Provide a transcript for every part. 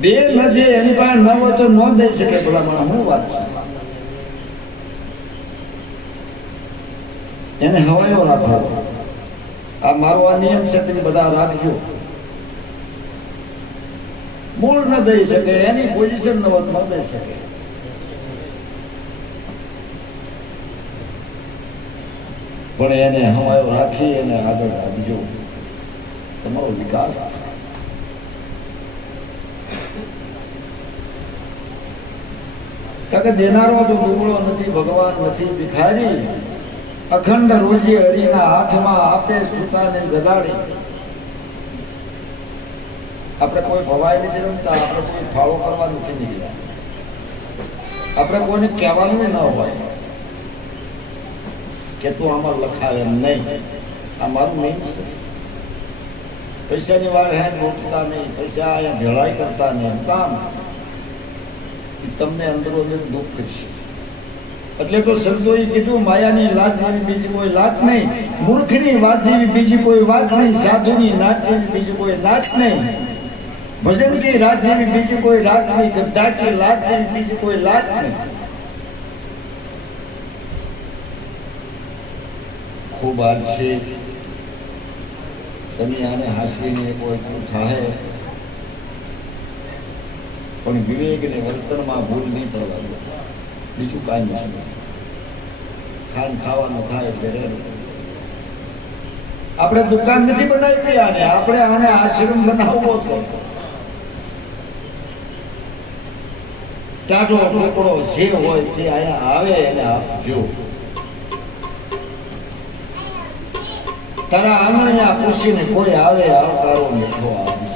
બે નથી એની પાસે ન હોય તો ન દઈ શકે. ભલા મને શું વાત છે? એને હવાયો રાખો. આ મારો આ નિયમ છે, તમે બધા રાખજો. મૂળ ન દઈ શકે, એની પોઝિશન ન હોત ન દઈ શકે. પણ એને હવાયો રાખી એને આગળ રાખજો, તમારો વિકાસ થાય. કારણ કે દેનારો તો દુબળો નથી, ભગવાન નથી ભિખારી. અખંડ રોજી હરિના હાથમાં આપે સુતાને જગાડી. આપણે કોઈ ભવાય નથી રમતા, આપણે કોઈ ફાળો કરવા નથી નીકળ્યા. આપણે કોઈને કહેવાનું ન હોય કે તું આમાં લખાવે એમ નહીં. આ મારું નહીં છે. પૈસાની વાર હે લૂંટતા નહીં, પૈસા અહીંયા ભેળાઈ કરતા નહીં. કામ તમને અંદરો અંદર દુઃખ છે. એટલે તો સંતોએ કીધું, માયાની લાત જેવી બીજી કોઈ લાત નહીં, મૂર્ખની વાત જેવી બીજી કોઈ વાત નહીં, સાધુની નાચ જેવી બીજી કોઈ નાચ નહીં, ભજન કી રાત જેવી બીજી કોઈ રાત નહીં, ગદ્દા કી લાત જેવી બીજી કોઈ લાત નહીં. ખૂબ આજ છે તમે આને હાંસવીને કોઈ શું થાય, પણ વિવેકને વર્તનમાં ભૂલ નહીં પડવા દો. બીજું કાંઈ નહીં. ખાવાનું થાય એટલે આપણે દુકાન નથી બનાવી આને, આપણે આને આશ્રમ બનાવવો છે. ટાઢો ટુકડો જે હોય તે અહીંયા આવે એને આપજો. તારા આંગણિયા પૂછીને કોઈ આવે આવકારો મીઠો આપજો.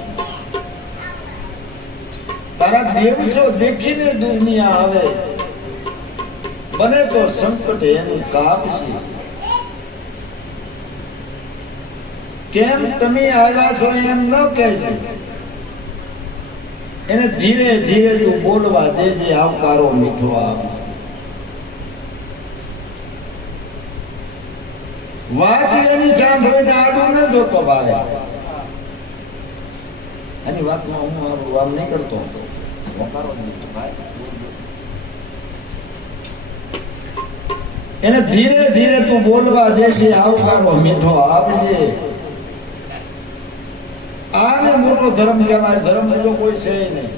તારા દેવસો દેખીને દુનિયા આવે, બને તો સંકટ એનું કાપશે. કેમ તમે આવ્યા છો એમ ન કહેજે, એને ધીરે ધીરે તું બોલવા દેજે, આવકારો મીઠો આપજો. વાત એની સાંભળીને આડું ન જોતો ભાઈ. એની વાતમાં હું મારું આમ નહીં કરતો. એને ધીરે ધીરે તું બોલવા દેજે, આવકારો મીઠો આપજે. આને મોટો ધર્મ કહેવાય. ધર્મ બીજો કોઈ છે નહીં.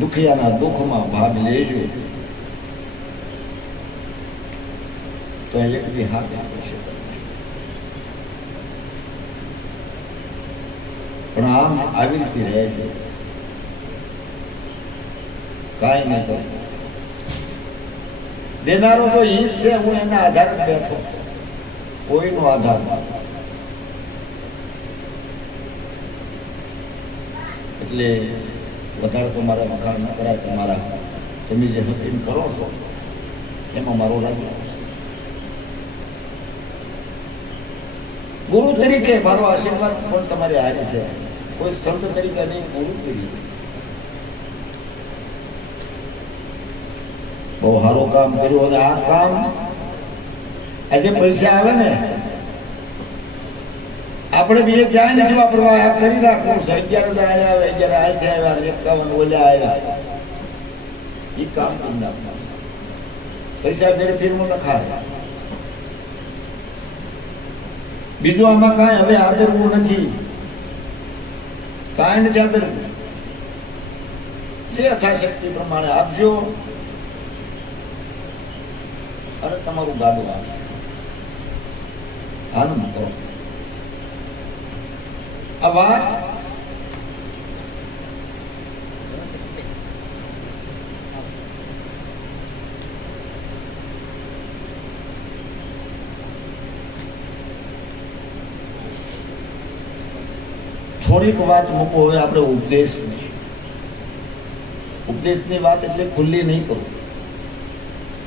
દુખિયાના દુઃખમાં ભાગ લેજો તો એક બી હાથ આપે છે. પણ આમ આવી રીતે રહેજો, કાંઈ નહીં કરું. દેનારો તો ઈ જ છે, હું એના આધારે બેઠો, કોઈનો આધાર નથી. એટલે વધારે તો મારા વખાણ ન કરાય. તમારા તમે જે નક્કી કરો છો એમાં મારો રાજી. ગુરુ તરીકે મારો આશીર્વાદ પણ તમારી હારી છે. કોઈ સંત તરીકે નહીં, ગુરુ તરીકે. બહુ સારું કામ કર્યું. અને આ કામ આજે પૈસા આવે ને આપણે બી જાય નથી વાપરવા. આ કરી રાખવું છે. 11,000 આવ્યા, 11 આવ્યા, 51 ઓલ્યા આવ્યા. એ કામ કરી નાખવાનું. પૈસા ફેર ફીરવું ન ખાય. બીજું આમાં કાંઈ હવે આદરવું નથી, કાંઈ નથી આદરવું. જે યથાશક્તિ પ્રમાણે આપજો અને તમારું ગાડું આવે. આનંદ કરો. આ વાત થોડીક વાત મૂકો. હવે આપણે ઉપદેશની વાત એટલે ખુલ્લી નહીં કરું,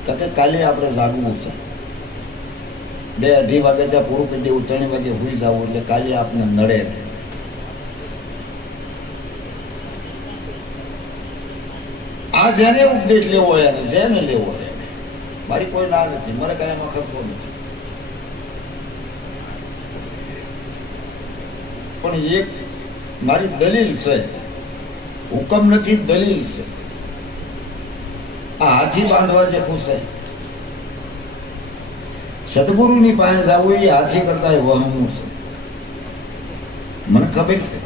કારણ કે કાલે આપણે જાગવું છે. 2-2:30 વાગે ત્યાં પૂરું કરી દેવું, 3 વાગે હોઈ જવું, એટલે કાલે આપને નડે. આ જેને ઉપદેશ લેવો હોય એને જેને લેવો હોય, મારી કોઈ ના નથી, મને કાંઈ એમાં ખર્ચો નથી. પણ એક મારી દલીલ છે, હુકમ નથી, દલીલ છે. આ હાથી બાંધવા જે પૂછે સદગુરુની પાસે જવું એ હાથી કરતા વહમું છે. મને ખબર છે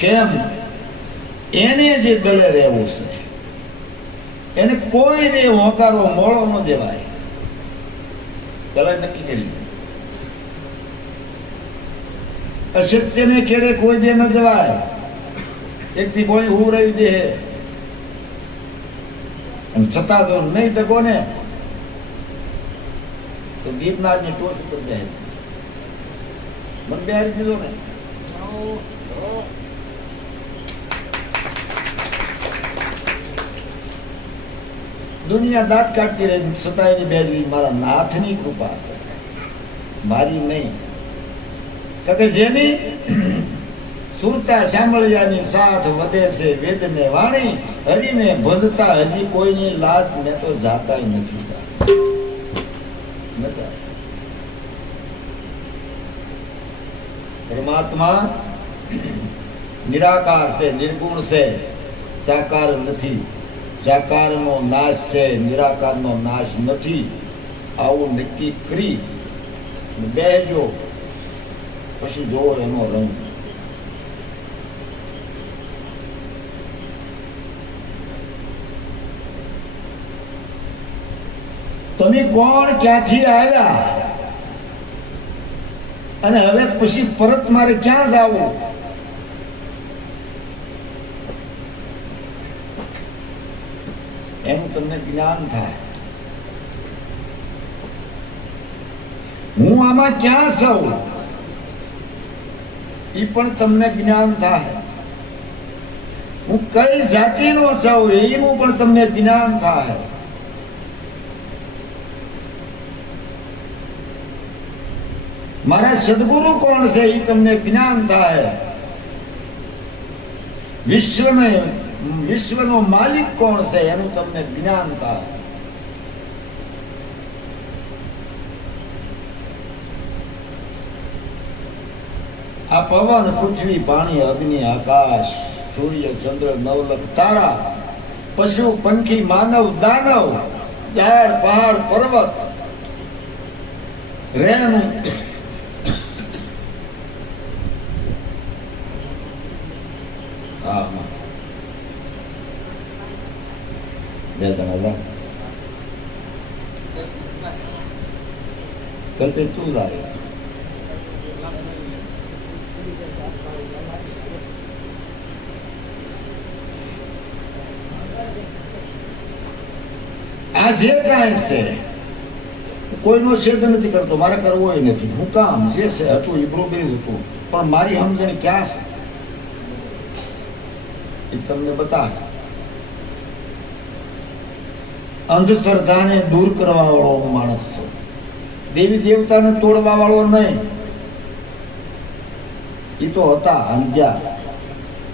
કેમ. એને જે દલે રહેવું છે એને કોઈને હોકારો મોળો ન દેવાય. પેલા નક્કી કરી અસત્યને કેડે કોઈ દે ન જવાય. એકથી કોઈ ઉવરાવી દે અને છતાં જો નહીં ટકો ને તો ગીરનારની ટોચ ઉપર જાય. મને બેહારી દીધો ને. દુનિયા દાંત કાઢતી રહી છતાં એની બેરવી મારા નાથની કૃપા છે, મારી નહીં. કે જેની સુરતા સાંભળ્યાની સાથ વધે છે વેદને વાણી, હરીને ભજતા હજી કોઈની લાજ મેં તો જાતા નથી. પરમાત્મા નિરાકાર છે, નિર્ગુણ છે, સાકાર નથી. સાકારનો નાશ છે, નિરાકારનો નાશ નથી. આવું નક્કી કરી બેહજો, પછી જોવો એનો રંગ. તમે કોણ, ક્યાંથી આવ્યા અને હવે પછી પરત મારે ક્યાં જવું? એનું તમને જ્ઞાન થાય. હું આમાં ક્યાં છું એ પણ તમને જ્ઞાન થાય. હું કઈ જાતિનો છું એનું પણ તમને જ્ઞાન થાય. મારા સદગુરુ કોણ છે એ તમને જ્ઞાન થાય. વિશ્વનો માલિક કોણ છે એનું તમને જ્ઞાન થાય. આ પવન, પૃથ્વી, પાણી, અગ્નિ, આકાશ, સૂર્ય, ચંદ્ર, નવલખ તારા, પશુ, પંખી, માનવ, દાનવ, ઝાડ, પહાડ, પર્વત, રેણુ, બે જણા હતા કલ્પે શું લાગે? આ જે કાંઈ છે કોઈનો છેદ નથી કરતો, મારે કરવો નથી. હું કામ જે છે હતું એ બરોબર હતું, પણ મારી સમજણ ક્યાં છે એ તમને બતાવે. અંધશ્રદ્ધાને દૂર કરવા વાળો માણસ છે, દેવી દેવતાને તોડવા વાળો નહીં. એ તો હતા અંધ્યા.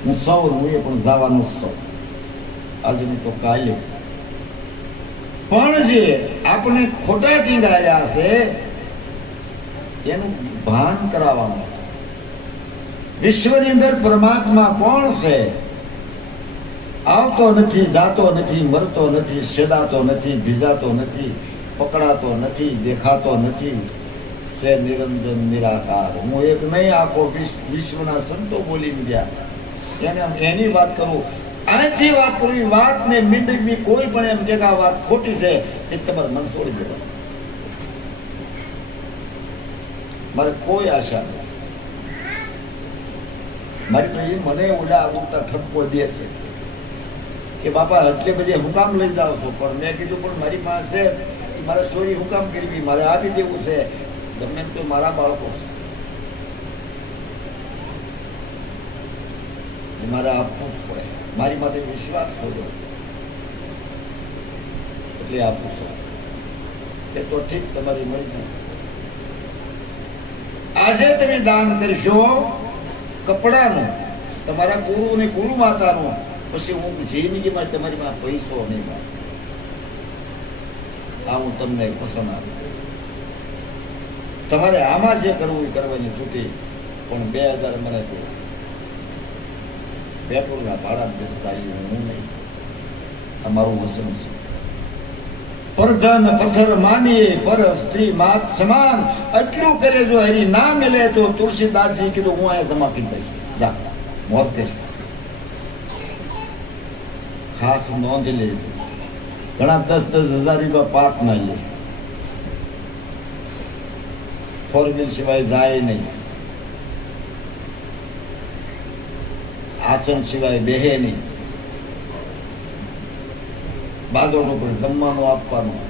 હું સૌ હું એ પણ જવાનું સૌ આજે નહીં તો કાલે. પણ જે આપણે ખોટા ટીંગાયા છે એનું ભાન કરાવવાનું. વિશ્વની અંદર પરમાત્મા કોણ છે? આવતો નથી, જાતો નથી, મરતો નથી, સેદાતો નથી, ભીજાતો નથી, પકડાતો નથી, દેખાતો નથી, છે નિરંજન નિરાકાર. હું એક નહીં, આખો વિશ્વના સંતો બોલી ગયા. એની વાત કરું, અહીંથી વાત કરું. વાત ને મીંડવી કોઈ પણ એમ કે આ વાત ખોટી છે એ તમારે મન છોડી દેવા. મારે કોઈ આશા નથી. મારી તો એ મને ઓલા ઉડતા ઠપકો દે છે કે બાપા એટલે બધી હુકામ લઈ જાવ છો. પણ મેં કીધું પણ મારી પાસે મારે સોરી હુકામ કરવી, મારે આપી દેવું છે. ગમે તો મારા બાળકો મારે આપવું જ પડે. મારી માટે વિશ્વાસ ખોજો એટલે આપું છું. એ તો ઠીક, તમારી મરજી. આજે તમે દાન કરશો કપડાનું, તમારા ગુરુ અને ગુરુ માતાનું, પછી હું જિંદગીમાં તમારી માં પૈસો નહીં મળે. આ હું તમને પસંદ આપું. તમારે આમાં જે કરવું એ કરવાની છૂટી, પણ 2000 મને તો પેટ્રોલના ભાડા દેતા હું નહીં. અમારું વચન છે. પરધન પથ્થર માનીએ પર સ્ત્રી માત સમાન. એટલું કરે જો હરી ના મિલે તો તુલસીદાસજી કીધું હું અહીંયા જમા કરી દઈશ. જા મોત કરી. ખાસ નોંધ લેજો, ઘણા 10,000 રૂપિયા પાક ના લે, 4 વ્હીલ સિવાય જાય નહીં, આસન સિવાય બેહે નહીં, બાદોનો પણ જમવાનું આપવાનું,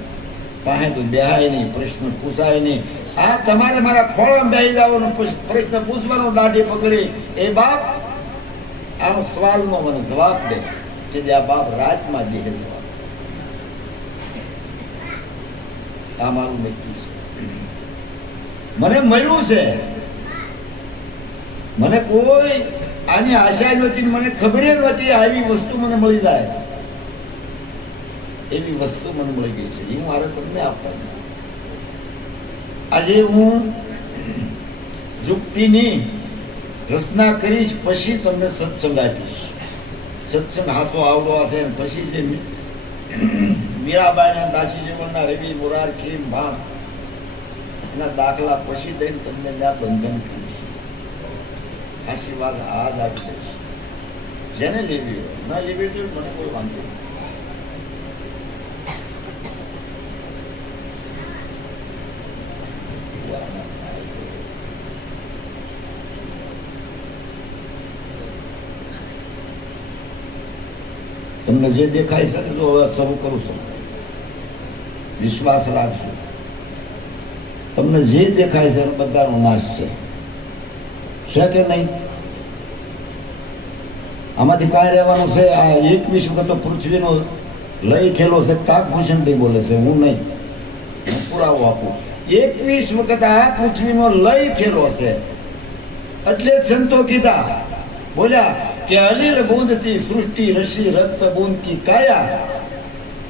પાસે તો બેહાય નહીં, પ્રશ્ન પૂછાય નહીં. આ તમારે મારા ખોળામાં બેહી જવાનો, પ્રશ્ન પૂછવાનો દાઢી પકડી. એ બાપ આનો સવાલનો મને જવાબ દે કે આ બાપ રાજમાં દેહે જવાબ. આ મારું નક્કી છે. મને મળ્યું છે, મને કોઈ આની આશા નહોતી, મને ખબર નહોતી આવી વસ્તુ મને મળી જાય. એવી વસ્તુ મને મળી ગઈ છે, એ મારે તમને આપવાની છે. આજે હું યુક્તિની રચના કરીશ, પછી તમને સત્સંગ આપીશ. સત્સંગ હાથો આવડો હશે, પછી જે મીરાબાઈના દાસી જીવનના રવિ મોરારખી ભાણ એના દાખલા પછી દઈને તમને ત્યાં બંધન કરીશ. આશીર્વાદ હાથ આપી દઈશ. જેને લેવી હોય, ન લેવી હોય મને કોઈ વાંધો નહીં. તમને જે દેખાય છે તો હવે શરૂ કરું છું. વિશ્વાસ રાખજો. તમને જે દેખાય છે બધાનો નાશ છે કે નહીં? આમાંથી કાંઈ રહેવાનું છે? આ 21 વખત પૃથ્વીનો લઈ થયેલો છે. કાકભૂષણથી બોલે છે, હું નહીં. હું પુરાવો આપું. 21 વખત આ પૃથ્વીનો લઈ થયેલો છે. એટલે સંતો કીધા, બોલ્યા કે અલીલ બૂંદ થી સૃષ્ટિ રસી રક્ત બूंद की काया,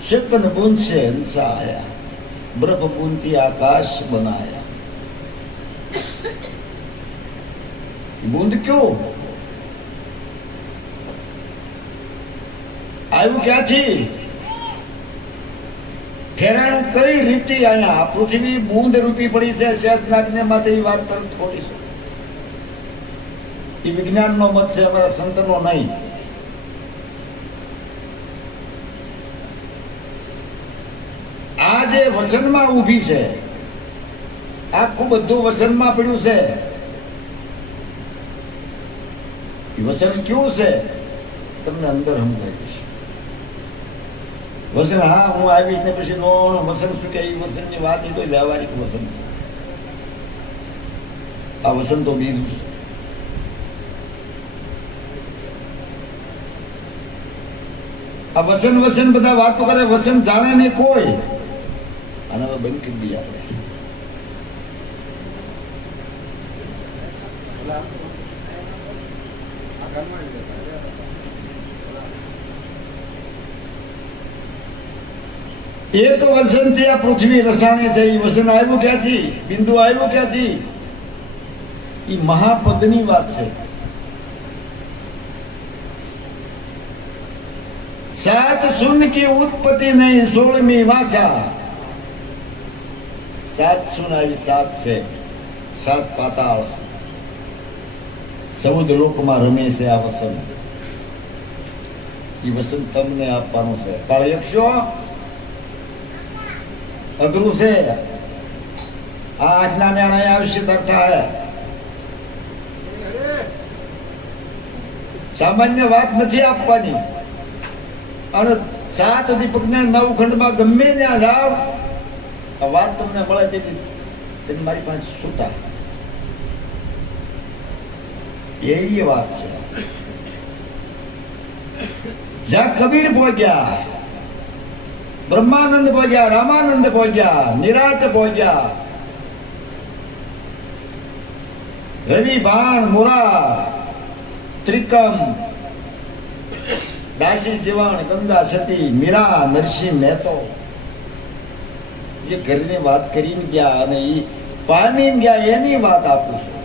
चेतन बूंद से हंसा आया, ब्रह्म बूंद થી आकाश बनाया. बूंद क्यों આવ્યું ક્યાંથી? ઠેરાણું કઈ રીતે અહીંયા પૃથ્વી બૂંદ રૂપી પડી છે? શેષનાગને માથે એ વાત તરત ખોટી છે. એ વિજ્ઞાનનો મત છે, અમારા સંતનો નહીં. આ જે વસનમાં ઊભી છે, આખું બધું વસનમાં પડ્યું છે. વસન કેવું છે તમને અંદર સમજાવીશ. વસન હા હું આવીશ ને પછી નો વસન શું કે? એ વસનની વાત એ તો વ્યવહારિક વસન છે. આ વસન તો બીજું છે. આ વસન વસન બધા વાતો કરે, વસન જાણે નહીં કોઈ. અને હવે બંધ કરી દઈએ આપણે. એક વસન થી આ પૃથ્વી રસાણી છે. એ વસન આવ્યું ક્યાંથી? બિંદુ આવ્યું ક્યાંથી? એ મહાપદની વાત છે. 7 शून्य की उत्पत्ति नहीं, 16वीं भाषा. 7 शून्य આવી 7 છે, 7 પાતાળ, 14 લોકમાં રમે છે આ વસન. એ વસન તમને આપવાનું છે. પણ 100 અઘરું છે. આ 8ના નાણા આવશે તરતા હે. સામાન્ય વાત નથી આપવાની. અને 7 દીપકને 9 ખંડમાં ગમે ત્યાં જાવ, આ વાત તમને મળે તેથી મારી પાસે છૂટા. એ વાત છે. જ્યાં કબીર પહોંચ્યા, બ્રહ્માનંદ પહોંચ્યા, રામાનંદ પહોંચ્યા, નિરાત પહોંચ્યા, રવિ ભાણ મોરા ત્રિકમ દાસી જીવણ ગંગા સતી મીરા નરસિંહ મહેતો જે ઘરની વાત કરીને ગયા અને એ પામી ગયા એની વાત આપું છું.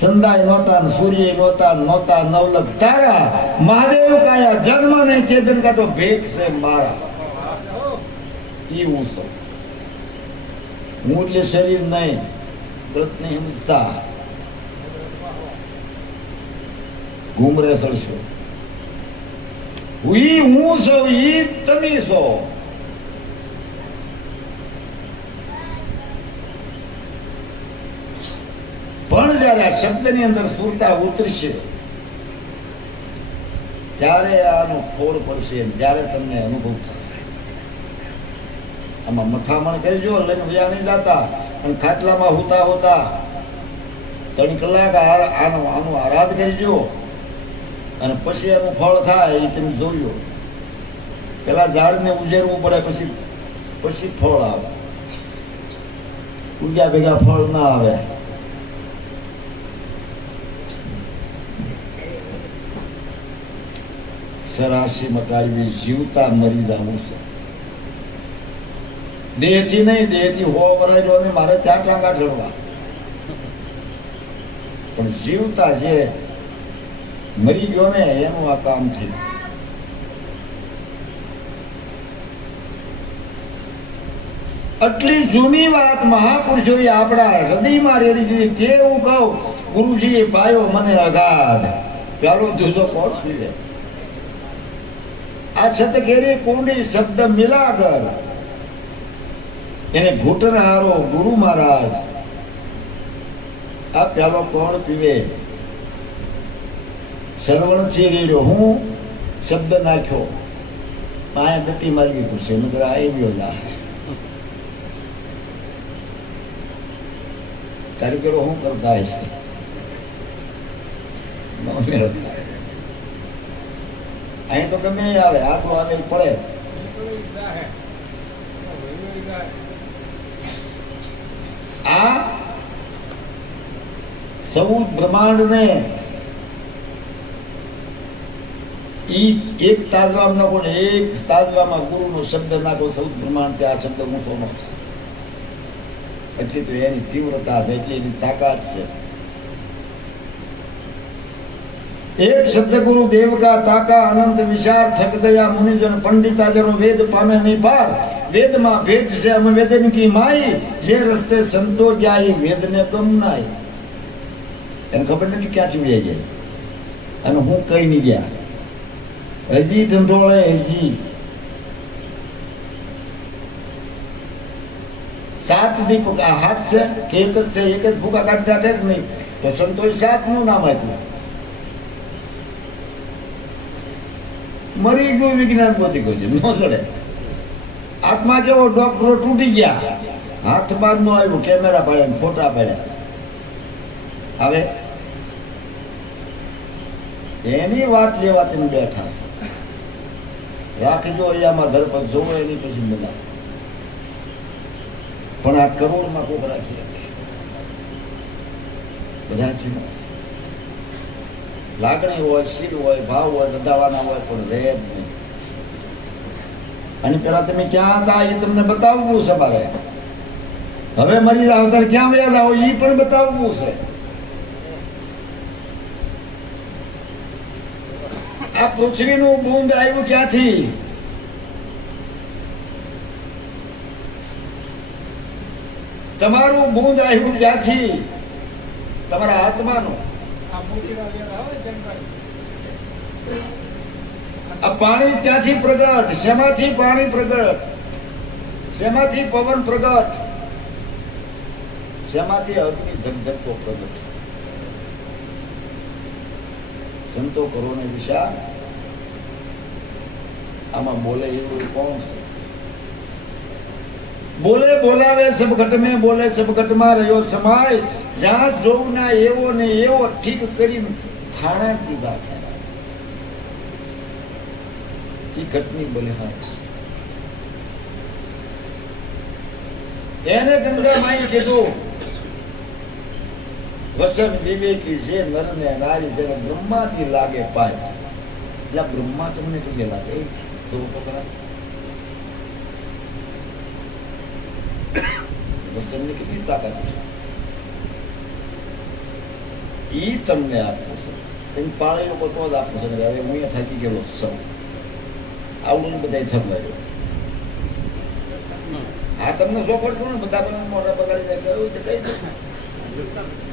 સંદાય નોતા ને સૂર્ય નોતા નોતા નવલખ તારા મહાદેવ કાયા જન્મ નહીં ચેતન કા તો ભેખ છે મારા. ઈ હું છું. હું એટલે શરીર નહીં, વ્રત નહીં સમજતા. ઘૂમરે સડશો. ઈ હું છું, ઈ તમે છો. પણ જયારે આ શબ્દની અંદર સુરતા ઉતરશે ત્યારે આનો ફોડ પડશે, જ્યારે તમને અનુભવ થશે. આમાં મથામણ કરજો, લઈને વ્યા નહીં જાતા અને ખાટલામાં હોતા હોતા 3 કલાક આનું આરાધ કરજો અને પછી એનું ફળ થાય એ તમે જોયો. પેલા ઝાડને ઉજેરવું પડે, પછી ફળ આવે. ઉગ્યા ભેગા ફળ ના આવે. સરાસી મટાવી જીવતા મરી જવું છે. દેહથી નહીં, દેહથી હો વરાયેલો ને મારે 4 ટાંગા ઢળવા. પણ જીવતા જે મરી ગયો ને એનું આ કામ થયું. આટલી જૂની વાત મહાપુરુષોએ આપણા હૃદયમાં રેડી દીધી. તે હું કહું, ગુરુજીએ પાયો મને અગાધ, પ્યાલો ધૂજો કોણ પીવે. આ સતકેરી કુંડી શબ્દ મિલાગર એને ઘૂંટણ હારો ગુરુ મહારાજ. આ પ્યાલો કોણ પીવે. સરવણ થી રેડ્યો હું શબ્દ નાખ્યો, આયા ગતિ મારવી પડશે, નગર આવ્યો લા. કારીગરો શું કરતા હશે? અહીં તો ગમે આવે, આટલું આવે પડે. આ સૌ બ્રહ્માંડ ને એક તાજવામાં નાખો ને એક તાજવામાં ગુરુ નો શબ્દ નાખો, સૌ બ્રહ્માંડ આ શબ્દ મૂકો નો. એટલી તો એની તીવ્રતા છે, એટલી એની તાકાત છે. એક શબ્દ ગુરુ દેવ કા તાકા અનંત વિશાળ થક ગયા મુનિજન પંડિતા જનો વેદ પામે નહીં પાર. વેદમાં ભેદ છે અમે વેદન કી માઈ, જે રસ્તે સંતો જાય વેદને ગમ નાય. એને ખબર નથી ક્યાંથી વહી ગયા અને હું કઈ નહીં ગયા. હજી ઢંઢોળે હજી 7 દીપક આ હાથ છે કે એક જ છે, એક જ ભૂકા કાઢી નાખે જ નહીં. તો સંતોષ 7 નું નામ આપ્યું. મરી ગયું વિજ્ઞાન પોતી ગયું છે, ન ચડે. આત્મા જેવો ડોક્ટરો તૂટી ગયા, હાથ બાદ નું આવ્યું, કેમેરા પાડ્યા, ફોટા પાડ્યા. હવે એની વાત લેવા તમે બેઠા રાખજો. અહીંયામાં ધરપત જોવો એની પછી બધા. પણ આ કરોડમાં કોક રાખી બધા છે. લાગણી હોય, શીર હોય, ભાવ હોય, બધાવાના હોય, પણ રહે જ નહીં. અને પેલા તમે ક્યાં હતા એ તમને બતાવવું છે મારે. હવે મરી આવતા ક્યાં વ્યાજ આવો એ પણ બતાવવું છે. આ પૃથ્વીનું બૂંદ આવ્યું ક્યાંથી? તમારું બૂંદ આવ્યું ક્યાંથી? તમારા આત્માનું. આ પાણી ત્યાંથી પ્રગટ. શેમાંથી પાણી પ્રગટ? શેમાંથી પવન પ્રગટ? શેમાંથી અગ્નિ ધગધગતો પ્રગટ? સંતો કરો ને વિશાળ. આમાં બોલે એવું કોણ છે? બોલે બોલાવે સબ ઘટ में, બોલે સબ ઘટમાં રહ્યો સમાય. જ્યાં જોવું ના એવો ને એવો ઠીક કરી થાણા દીધા. એ ઘટની બલિહાર એને ગંગા માઈ કીધું, વસન વિવેકી જે નર ને નારી જેને બ્રહ્માથી લાગે પાય. એટલે બ્રહ્મા તમને તો લાગે તો કિશનની કેટલી તાકાત છે ઈ તમને આપવું છે એમ પાણી લોકો તો જ આપવું છે હવે હું અહીંયા થાકી ગયેલો સર આવું બધા થવાયું આ તમને શું પડતું ને બધા પણ મોઢા બગાડી જાય કહ્યું તો કઈ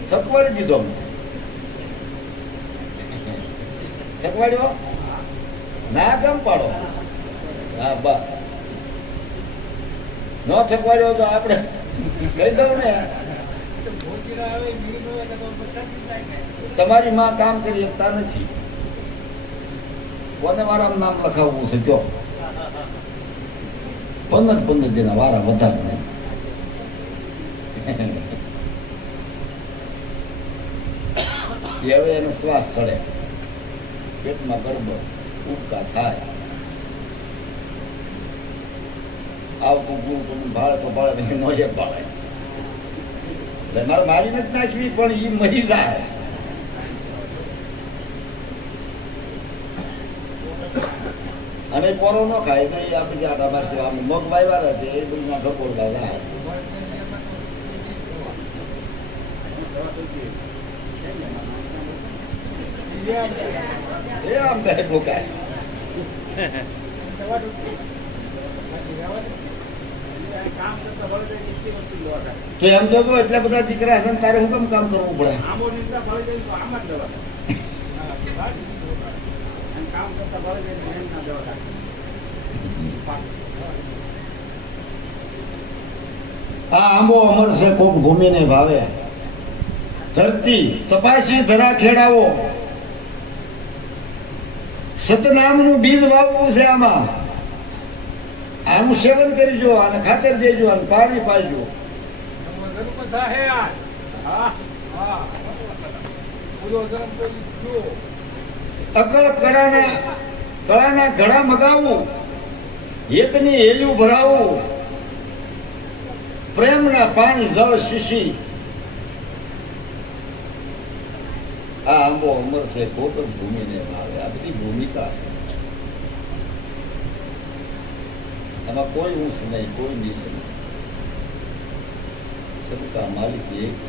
થકવાડી દીધો અમને થકવાડ્યો ના કેમ પાડો હા બસ ન થકવાડ્યો તો આપણે કહી દઉં ને તમારી માં કામ કરી શકતા નથી કોને વારામાં નામ લખાવવું છે કયો 15 દિના વારા વધારે નહીં હવે એનો શ્વાસ ચડે પેટમાં ગરબડ ઉબકા થાય આવતું પૂરું ભાડે તો ભાડે ન એ ભાડે એટલે મારે મારી નથી નાખવી પણ એ મરી જાય અને પોરો ન ખાય તો એ આપણે આટા મારશે આમ મગ વાવ્યા છે એ બધું ના ઢકોળતા જાય એ આમ કહે ભોકાય તો એમ જો એટલા બધા દીકરા હશે તારે હું કેમ કામ કરવું પડે આ આંબો અમર છે કોક ભૂમિને ભાવે ધરતી તપાસી ધરા ખેડાવો સતનામનું બીજ વાવવું છે આમાં આનું સેવન કરજો અને ખાતર દેજો અને પાણી પાજો અકળ કળાના ઘડા મગાવું હેતની હેલ્યું ભરાવું પ્રેમના પાણી જળ શીશી આ આંબો અમર છે કોક જ ભૂમિને ભાવે આ બધી ભૂમિકા છે એમાં કોઈ ઊંચ નહીં કોઈ નીચ નહીં सबका मालिक एक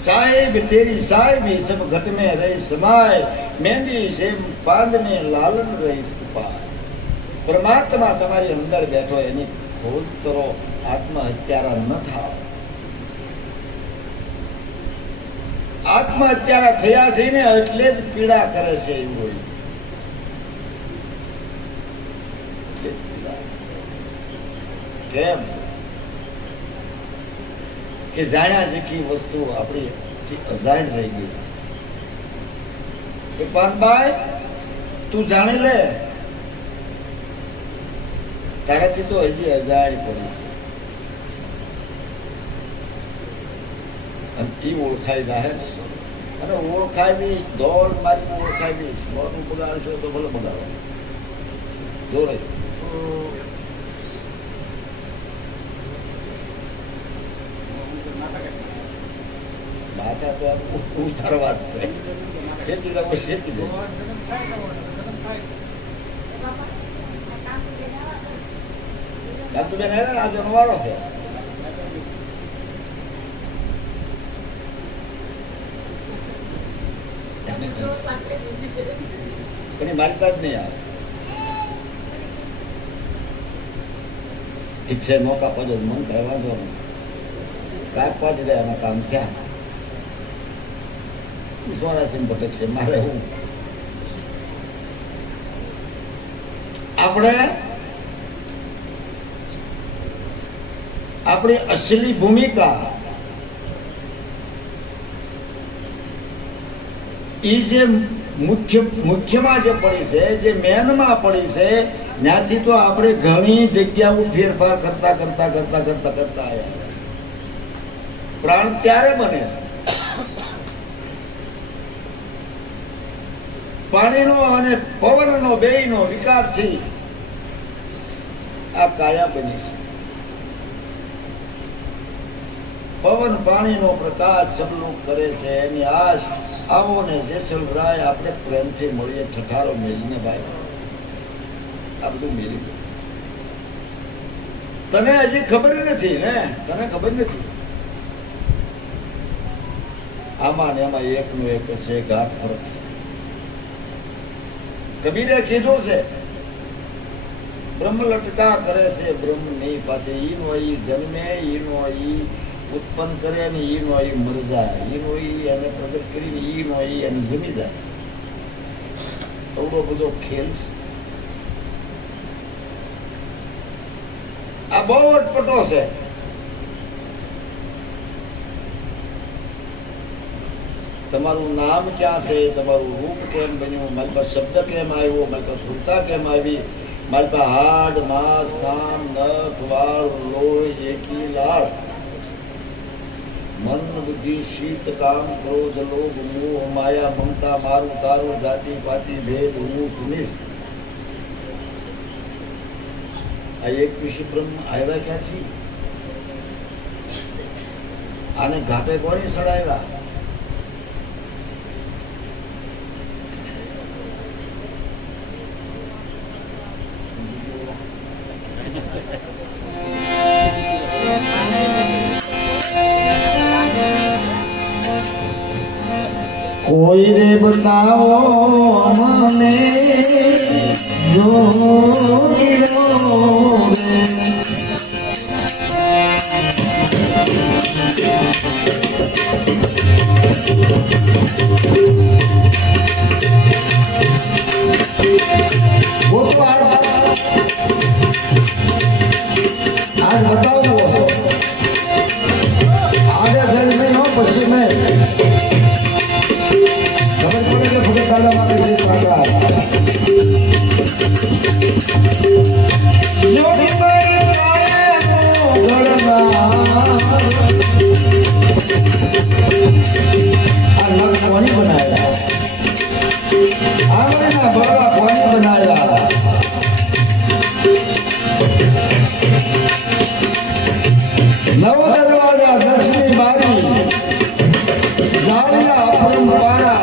साहिब तेरी साहिबी सब घट में रही समाय मेहंदी से पांद में लालन रही सुपाय परमात्मा તમારી અંદર બેઠો એની ખોજ કરો આત્મહત્યારા ન થાઓ આત્મહત્યારા થયા છે ને એટલે જ પીડા કરે છે એવું કેમ કે જાણ્યા જેટલી વસ્તુ આપણી અજાણ રહી ગઈ છે પાનભાઈ તું જાણી લે તારાથી તો હજી અજાણ પડી અને એ ઓળખાઈ જાય અને ઓળખાય બી દોડ મારી ઓળખાય બી મોટું બગાડશો તો ભલે બગાડો જોડે માથા તો ઉતારવા જ છે શેતી તો શેતી દે બેન આજે વારો છે પણ મારી પાસે નહીં આવે ઠીક છે નો કાપો જો મન થાય વાંધો નહીં કાપવા જ દે એમાં કામ થયા સ્વરાશી ભટકશે મારે હું આપણે આપણી અસલી ભૂમિકા એ જે મુખ્યમાં જે પડી છે જે મેનમાં પડી છે ત્યાંથી તો આપણે ઘણી જગ્યાઓ ફેરફાર કરતા આવ્યા પ્રાણ ત્યારે બને છે પાણીનો અને પવનનો બેયનો વિકાસથી આ કાયા બની છે પવન પાણીનો પ્રકાશ સબલુક કરે છે એની આશ આવો ને જેસલરાય આપણે પ્રેમથી મળીએ ઠઠારો મેલીને ભાઈ આ બધું મેલી તને હજી ખબર નથી ને, તને ખબર નથી. આમાં ને એમાં એકનું એક છે, ઘાટ ફરક છે. કબીરે કીધું છે બ્રહ્મ લટકા કરે છે બ્રહ્મની પાસે, ઈનો ઈ જન્મે, ઈનો ઈ ઉત્પન્ન કરે ને ઈનો ઈ મર જાય, ઈનો ઈ એને પ્રગટ કરીને ઈનો ઈ એને જમી જાય. એવડો બધો ખેલ છે. આ બહુ અટપટો છે. તમારું નામ ક્યાં છે, તમારું રૂપ કેમ બન્યું, મારી પાસે શબ્દ કેમ આવ્યો, મારી પાસે સુરતા કેમ આવી, મારી પાસે હાડ માંસ સામ નખ વાળ લોહી એકી લાળ, મન બુદ્ધિ શીત કામ ક્રોધ લોભ મોહ માયા મમતા મારું તારું જાતિ પાતિ ભેદ હું તુમિસ. આ એક વિશે બ્રહ્મ આવ્યા ક્યાંથી? આને ઘાટે કોણે સડાવ્યા? કોઈ રે બતાવો મને જોગીરો રે, આજ બતાવો આગળ જઈને નો પછી નહીં ખબર પડે કે ફૂટે તાલા માટે જે પાકા જોડી મારી કાયા ગળમાં આ લગ કોની બનાયા? આવડના બળવા કોની બનાયા? નવ દરવાજા દસમી બારી જાળિયા પરંપરા